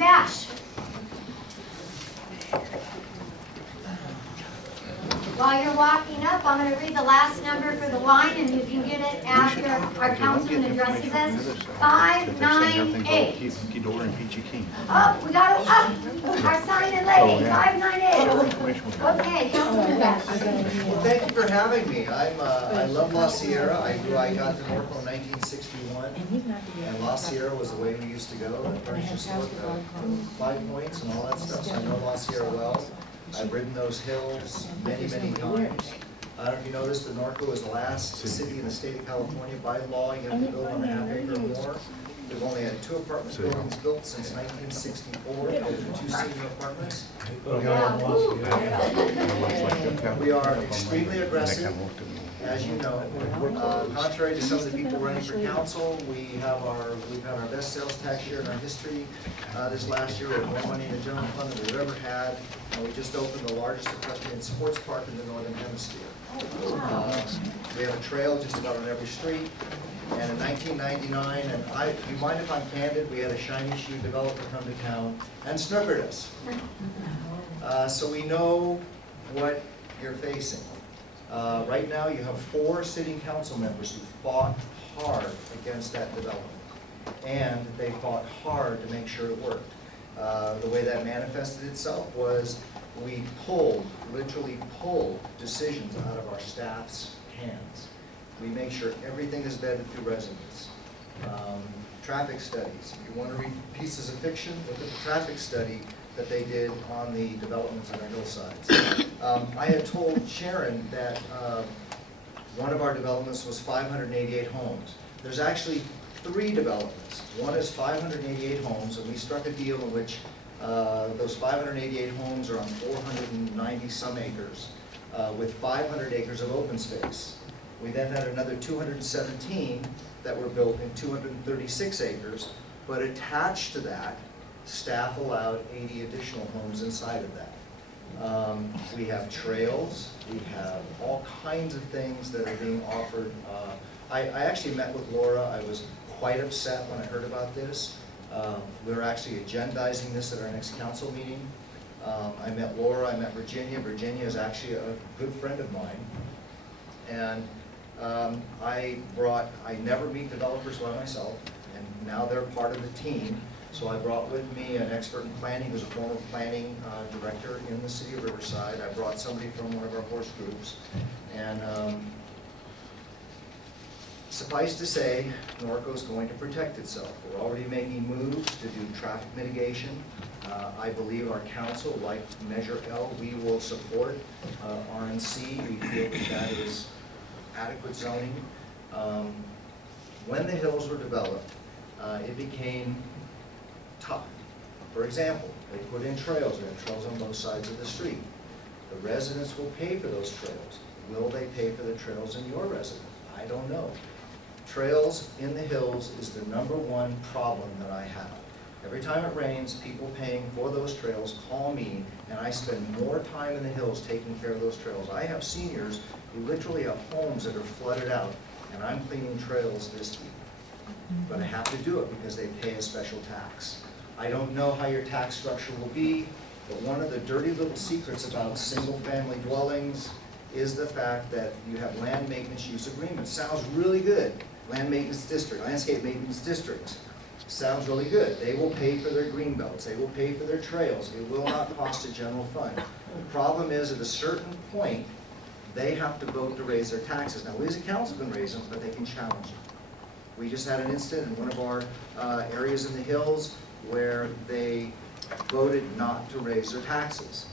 Bash. While you're walking up, I'm going to read the last number for the line, and you can get it after our councilman addresses us. 598. Hunky Dory and Peachy Keen. Oh, we got our signing lady, 598. Okay, Councilman Bash. Well, thank you for having me. I love La Sierra. I got to Norco in 1961, and La Sierra was the way we used to go. The furniture store, the 5 Points and all that stuff. So I know La Sierra well. I've ridden those hills many, many times. I don't know if you noticed, that Norco is the last city in the state of California. By law, you have to build on a half acre or more. We've only had 2 apartment buildings built since 1964. Those are 2 senior apartments. We are extremely aggressive, as you know. Contrary to some of the people running for council, we've had our best sales tax year in our history. This last year, we had more money in the general fund than we've ever had. And we just opened the largest equestrian sports park in the Northern Hemisphere. We have a trail just about on every street. And in 1999, and do you mind if I'm candid, we had a shiny shoe developer come to town and snookered us. So we know what you're facing. Right now, you have 4 sitting council members who fought hard against that development. And they fought hard to make sure it worked. The way that manifested itself was we literally pulled decisions out of our staff's hands. We make sure everything is vetted through residents. Traffic studies. If you want to read pieces of fiction, look at the traffic study that they did on the developments on our hillsides. I had told Sharon that one of our developments was 588 homes. There's actually 3 developments. One is 588 homes, and we struck a deal in which those 588 homes are on 490 some acres with 500 acres of open space. We then had another 217 that were built in 236 acres, but attached to that, staff allowed 80 additional homes inside of that. We have trails, we have all kinds of things that are being offered. I actually met with Laura. I was quite upset when I heard about this. We're actually agendizing this at our next council meeting. I met Laura, I met Virginia. Virginia is actually a good friend of mine. And I never meet developers by myself, and now they're part of the team. So I brought with me an expert in planning who's a former planning director in the city of Riverside. I brought somebody from one of our horse groups. And suffice to say, Norco is going to protect itself. We're already making moves to do traffic mitigation. I believe our council, like Measure L, we will support RNC. We feel that that is adequate zoning. When the hills were developed, it became tough. For example, they put in trails. We have trails on both sides of the street. The residents will pay for those trails. Will they pay for the trails in your residence? I don't know. Trails in the hills is the #1 problem that I have. Every time it rains, people paying for those trails call me, and I spend more time in the hills taking care of those trails. I have seniors who literally have homes that are flooded out, and I'm cleaning trails this week. But I have to do it because they pay a special tax. I don't know how your tax structure will be, but one of the dirty little secrets about single-family dwellings is the fact that you have land maintenance use agreements. Sounds really good. Land maintenance district, landscape maintenance districts. Sounds really good. They will pay for their green belts. They will pay for their trails. It will not cost a general fund. The problem is, at a certain point, they have to vote to raise their taxes. Now, we as a council can raise them, but they can challenge them. We just had an incident in one of our areas in the hills where they voted not to raise their taxes,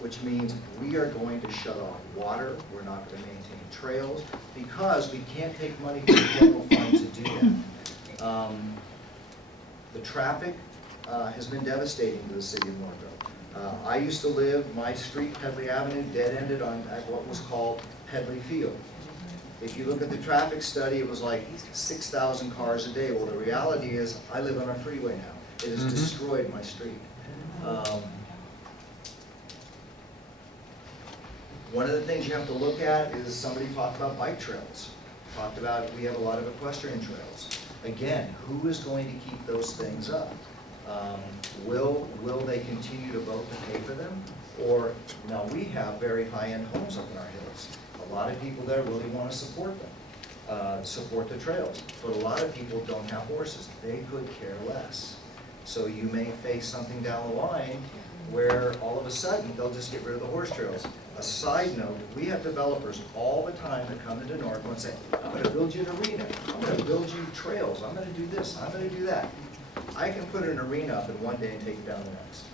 which means we are going to shut off water. We're not going to maintain trails because we can't take money from the general fund to do that. The traffic has been devastating to the city of Norco. I used to live, my street, Pedley Avenue, dead-ended at what was called Pedley Field. If you look at the traffic study, it was like 6,000 cars a day. Well, the reality is I live on a freeway now. It has destroyed my street. One of the things you have to look at is somebody talked about bike trails. Talked about we have a lot of equestrian trails. Again, who is going to keep those things up? Will they continue to vote to pay for them, or now we have very high-end homes up in our hills. A lot of people there really want to support them, support the trails, but a lot of people don't have horses. They could care less. So you may face something down the line where all of a sudden they'll just get rid of the horse trails. A side note, we have developers all the time that come into Norco and say, I'm going to build you an arena, I'm going to build you trails, I'm going to do this, I'm going to do that. I can put an arena up in one day and take it down the next.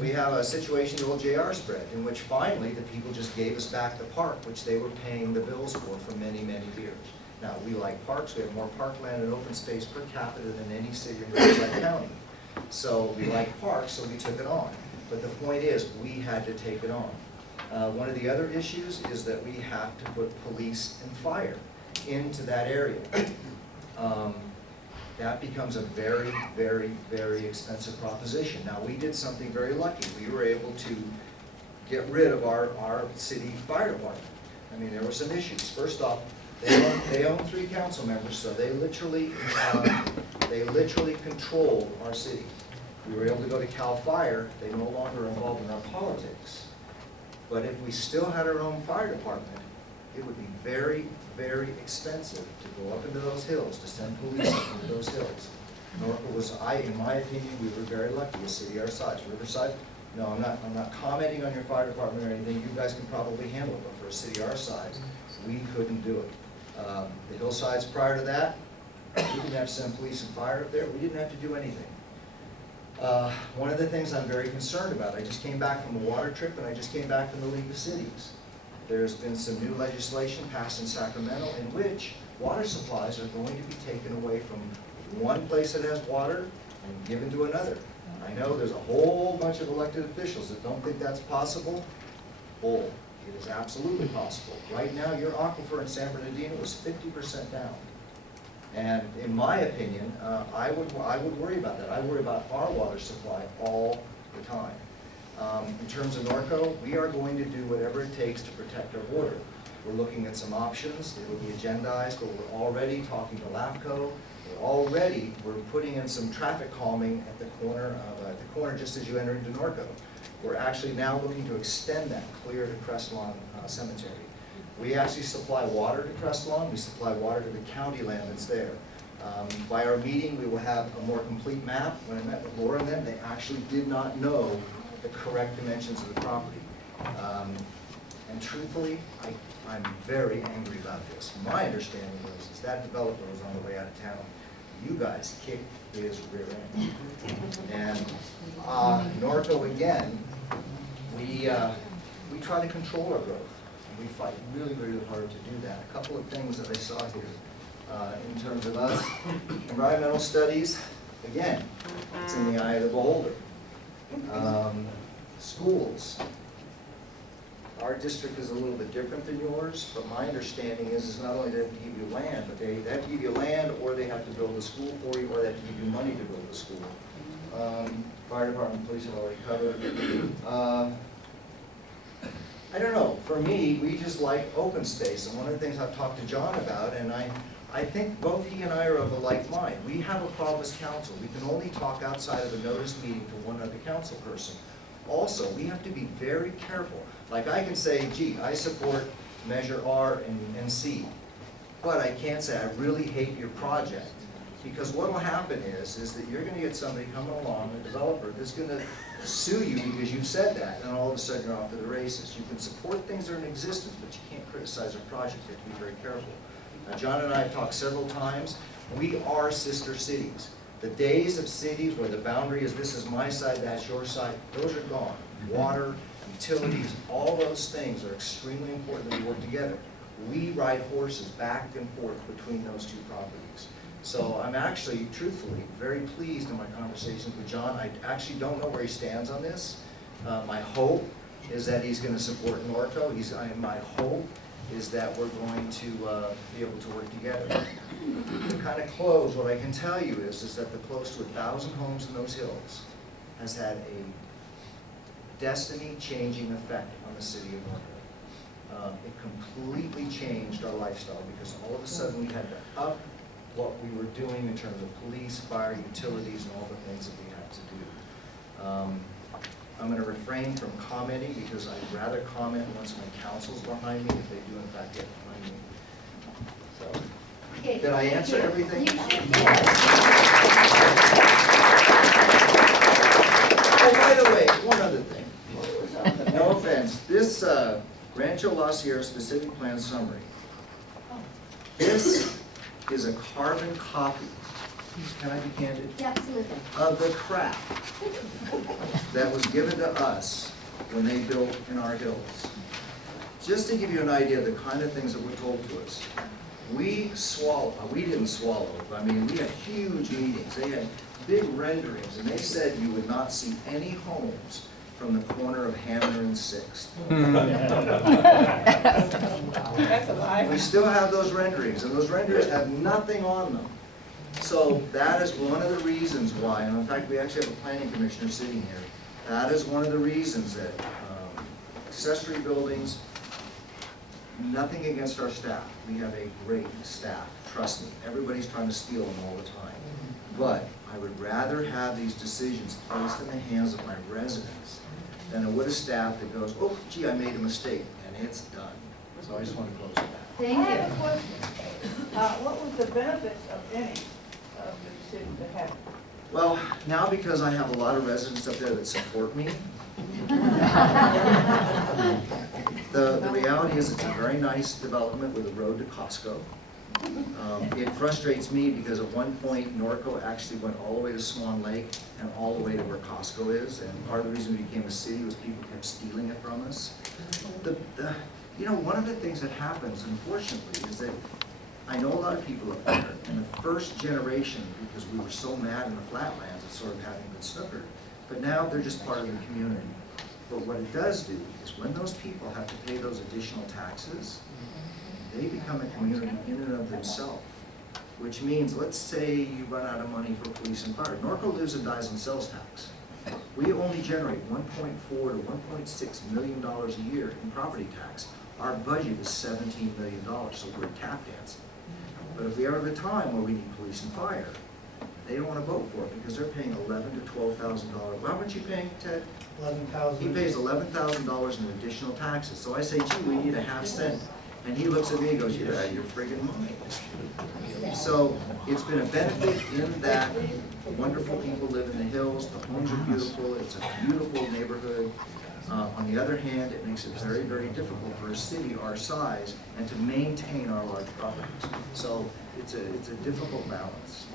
We have a situation, the old JR spread, in which finally the people just gave us back the park, which they were paying the bills for many, many years. Now, we like parks, we have more parkland and open space per capita than any city in Riverside County. So we like parks, so we took it on. But the point is, we had to take it on. One of the other issues is that we have to put police and fire into that area. That becomes a very, very, very expensive proposition. Now, we did something very lucky. We were able to get rid of our city fire department. I mean, there were some issues. First off, they own 3 council members, so they literally control our city. We were able to go to CAL FIRE. They no longer are involved in our politics. But if we still had our own fire department, it would be very, very expensive to go up into those hills, to send police up into those hills. Norco was, in my opinion, we were very lucky, a city our size. Riverside, no, I'm not commenting on your fire department or anything. You guys can probably handle it, but for a city our size, we couldn't do it. The hillsides prior to that, we didn't have to send police and fire up there. We didn't have to do anything. One of the things I'm very concerned about, I just came back from a water trip and I just came back from the League of Cities. There's been some new legislation passed in Sacramento in which water supplies are going to be taken away from one place that has water and given to another. I know there's a whole bunch of elected officials that don't think that's possible. Bull. It is absolutely possible. Right now, your aquifer in San Bernardino is 50% down. And in my opinion, I would worry about that. I worry about our water supply all the time. In terms of Norco, we are going to do whatever it takes to protect our border. We're looking at some options. They will be agendized, but we're already talking to LAFCO. We're putting in some traffic calming at the corner just as you enter into Norco. We're actually now looking to extend that clear to Crestlawn Cemetery. We actually supply water to Crestlawn. We supply water to the county land that's there. By our meeting, we will have a more complete map. When I met with Laura and them, they actually did not know the correct dimensions of the property. And truthfully, I'm very angry about this. My understanding is that developer was on the way out of town. You guys kicked his rear end. And Norco, again, we try to control our growth. We fight really, really hard to do that. A couple of things that I saw here in terms of us. Environmental studies, again, it's in the eye of the beholder. Schools. Our district is a little bit different than yours, but my understanding is not only do they have to give you land, but they have to give you land, or they have to build a school for you, or they have to give you money to build a school. Fire department, police have already covered. I don't know, for me, we just like open space, and one of the things I've talked to John about, and I think both he and I are of a like mind. We have a problem as council. We can only talk outside of a notice meeting to one other council person. Also, we have to be very careful. Like I can say, gee, I support Measure R and C, but I can't say I really hate your project. Because what will happen is that you're going to get somebody coming along, a developer, that's going to sue you because you've said that, and all of a sudden you're off to the races. You can support things that are in existence, but you can't criticize a project. You have to be very careful. Now, John and I have talked several times. We are sister cities. The days of cities where the boundary is this is my side, that's your side, those are gone. Water, utilities, all those things are extremely important that we work together. We ride horses back and forth between those two properties. So I'm actually, truthfully, very pleased in my conversations with John. I actually don't know where he stands on this. My hope is that he's going to support Norco. My hope is that we're going to be able to work together. To kind of close, what I can tell you is that the close to 1,000 homes in those hills has had a destiny-changing effect on the city of Norco. It completely changed our lifestyle because all of a sudden we had to up what we were doing in terms of police, fire, utilities, and all the things that we had to do. I'm going to refrain from commenting because I'd rather comment once my counsel's behind me, if they do in fact get behind me. So, Okay, did I answer everything? You sure did. Oh, by the way, one other thing. No offense, this Rancho La Sierra specific plan summary, this is a carbon copy, can I be candid, Yeah, absolutely. of the crap that was given to us when they built in our hills. Just to give you an idea of the kind of things that were told to us, we didn't swallow, I mean, we had huge meetings, they had big renderings, and they said you would not see any homes from the corner of Hamner and 6th. That's a lie. We still have those renderings, and those renderings have nothing on them. So that is one of the reasons why, and in fact, we actually have a planning commissioner sitting here. That is one of the reasons that accessory buildings, nothing against our staff. We have a great staff, trust me. Everybody's trying to steal them all the time. But I would rather have these decisions placed in the hands of my residents than I would a staff that goes, oh, gee, I made a mistake, and it's done. So I just want to close with that. Thank I have a you. question. What was the benefits of any of the decision to have? Well, now because I have a lot of residents up there that support me, the reality is it's a very nice development with a road to Costco. It frustrates me because at one point Norco actually went all the way to Swan Lake and all the way to where Costco is, and part of the reason we became a city was people kept stealing it from us. You know, one of the things that happens, unfortunately, is that I know a lot of people up there, and the first generation, because we were so mad in the flatlands, it's sort of having been snookered, but now they're just part of the community. But what it does do is when those people have to pay those additional taxes, they become a community in and of themselves, which means, let's say you run out of money for police and fire. Norco lives and dies on sales tax. We only generate $1.4 to $1.6 million a year in property tax. Our budget is $17 million, so we're tap dancing. But if we ever have a time where we need police and fire, they don't want to vote for it because they're paying $11,000 to $12,000. Well, how much are you paying, Ted? $11,000. He pays $11,000 in additional taxes. So I say, gee, we need a half cent. And he looks at me and goes, you're out of your friggin' mind. So it's been a benefit in that wonderful people live in the hills, the homes are beautiful, it's a beautiful neighborhood. On the other hand, it makes it very, very difficult for a city our size and to maintain our large properties. So it's a difficult balance.